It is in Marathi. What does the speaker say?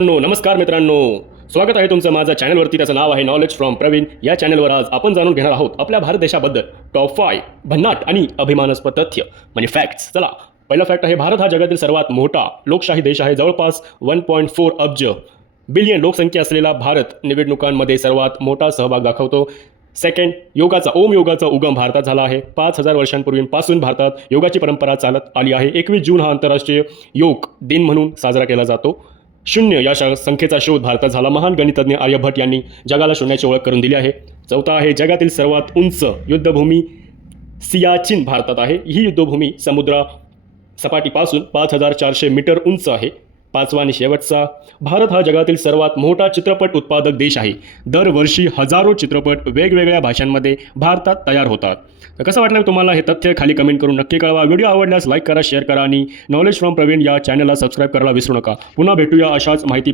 नमस्कार मित्रांनो, स्वागत आहे तुमचं माझ्या चॅनलवरती. त्याचं नाव आहे नॉलेज फ्रॉम प्रवीण. या चॅनलवर आज आपण जाणून घेणार आहोत आपल्या भारत देशाबद्दल टॉप 5 भन्नाट आणि अभिमानास्पद तथ्य म्हणजे फॅक्ट्स. चला, पहिला फॅक्ट आहे, भारत हा जगातील सर्वात मोठा लोकशाही देश आहे. जवळपास 1.4 अब्ज बिलियन लोकसंख्या असलेला भारत निवडणुकांमध्ये सर्वात मोठा सहभाग दाखवतो. सेकंड, ओम योगाचा उगम भारतात झाला आहे. 5,000 वर्षांपूर्वीपासून भारतात योगाची परंपरा चालत आली आहे. 21 जून हा आंतरराष्ट्रीय योग दिन म्हणून साजरा केला जातो. शून्य या संख्येचा शोध भारतात झाला. महान गणितज्ञ आर्यभट्ट यांनी जगाला शून्याची ओळख करून दिली आहे. चौथा आहे, जगातील सर्वात उंच युद्धभूमी सियाचीन भारतात आहे. ही युद्धभूमी समुद्र सपाटीपासून 5,400 मीटर उंच आहे. पाचवा आणि शेवटचा, भारत हा जगातील सर्वात मोठा चित्रपट उत्पादक देश आहे. दरवर्षी हजारो चित्रपट वेगवेगळ्या भाषांमध्ये भारतात तयार होतात. तर कसं वाटलं तुम्हाला हे तथ्य? खाली कमेंट करून नक्की कळवा. व्हिडिओ आवडल्यास लाईक करा, शेअर करा आणि नॉलेज फ्रॉम प्रवीण या चॅनलला सबस्क्राईब करायला विसरू नका. पुन्हा भेटूया अशाच माहिती